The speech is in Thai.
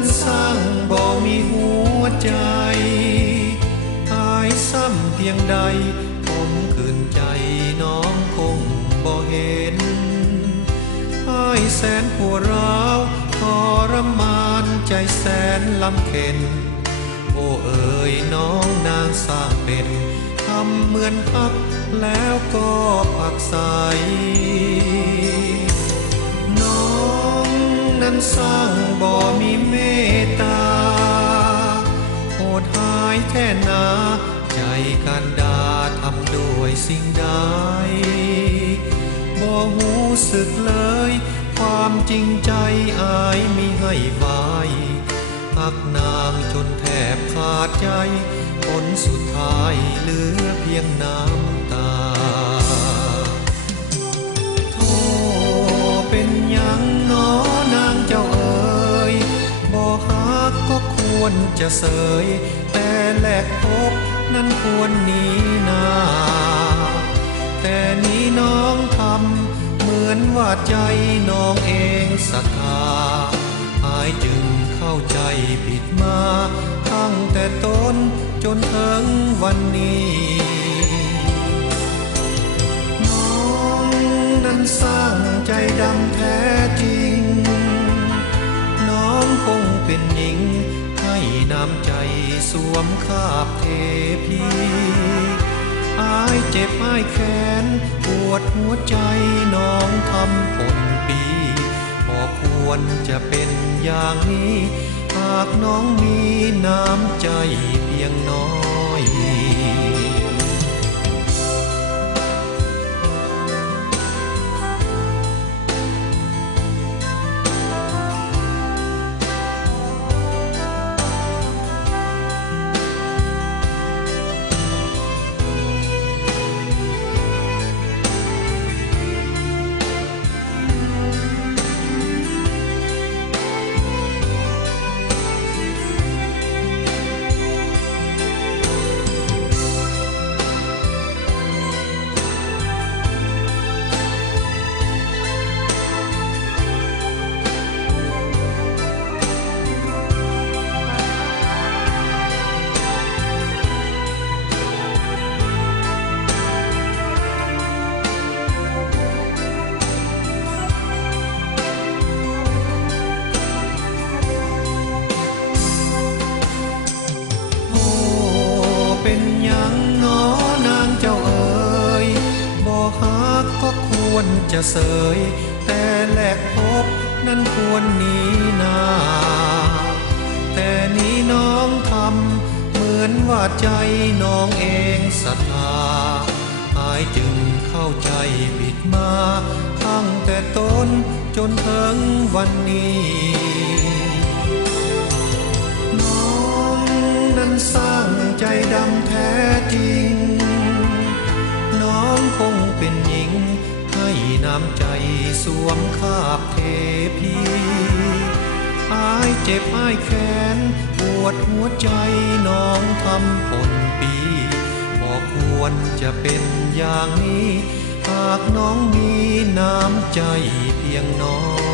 นั้นสร้างบ่มีหัวใจอายซ้ำเพียงใดผมขืนใจน้องคงบ่เห็นอ้ายแสนปวดร้าวทรมานใจแสนลำเค็ญโอ้เอ๋ยน้องนางสร้างเป็นทำเหมือนพักแล้วก็ผักใสน้องนั้นสร้างบ่มีเมตตาโหดหายแท้หนาใจกันดาทำด้วยสิ่งใดบ่หูสึกเลยความจริงใจอายมิให้ไว้หักนางจนแทบขาดใจผลสุดท้ายเหลือเพียงน้ำตาโธ่เป็นหยังน้อนางเจ้าเอ๋ยบ่ฮักก็ควรจะเสยแต่แลกพบนั้นควรหนีหน้าแต่นี้น้องทำเหมือนว่าใจน้องเองศรัทธาอายจึงเข้าใจผิดมาตั้งแต่ต้นจนถึงวันนี้น้องนั้นสร้างใจดำแท้จริงน้องคงเป็นหญิงให้น้ำใจสวมคาบเทพีอายเจ็บอายแค้นปวดหัวใจน้องทำผลปีบ่ควรจะเป็นอย่างนี้หากน้องมีน้ำใจเพียงน้อยเป็นหยังน้อนางเจ้าเอ๋ยบ่ฮักก็ควรจะเสยแต่แลกพบนั้นควรหนีหน้าแต่นี้น้องทำเหมือนว่าใจน้องเองศรัทธาอายจึงเข้าใจผิดมาตั้งแต่ต้นจนถึงวันนี้นั้นสร้างใจดำแท้จริงน้องคงเป็นหญิงให้น้ำใจสวมคาบเทพีอายเจ็บอายแค้นปวดหัวใจน้องทำผลปีบ่ควรจะเป็นอย่างนี้หากน้องมีน้ำใจเพียงน้อย